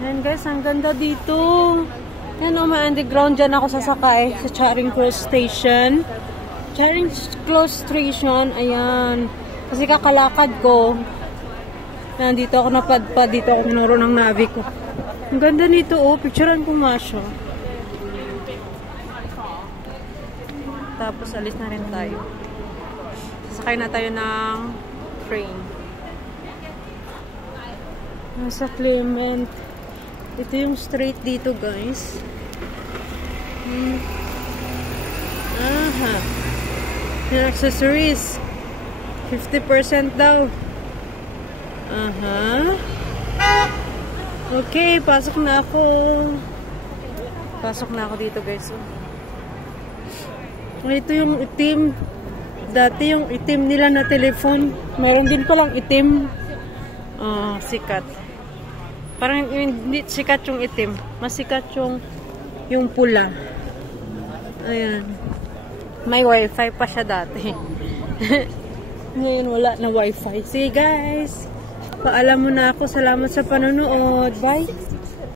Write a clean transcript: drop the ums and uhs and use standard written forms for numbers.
Ayan guys, ang ganda dito. Yan o, may underground dyan ako sasakay sa Charing Cross Station. Charing Cross Station, ayan. Kasi kakalakad ko. Nandito ako napadpad, dito ako minuro ng navi ko. Ang ganda nito oh, picturean ko nga siya. Tapos alis na rin tayo. Sasakay na tayo ng train. Nasa Clement. Ito yung street dito guys. Aha. Yung accessories. 50% daw. Aha. Okay, pasok na ako. Pasok na ako dito guys. Ito yung itim. Dati yung itim nila na telephone. Meron din palang itim. Sikat. Parang hindi sikat yung itim. Mas sikat yung pula. Ayan. May wifi pa siya dati. Ngayon wala na wifi. Sige guys. Paalam mo na ako. Salamat sa panonood. Bye.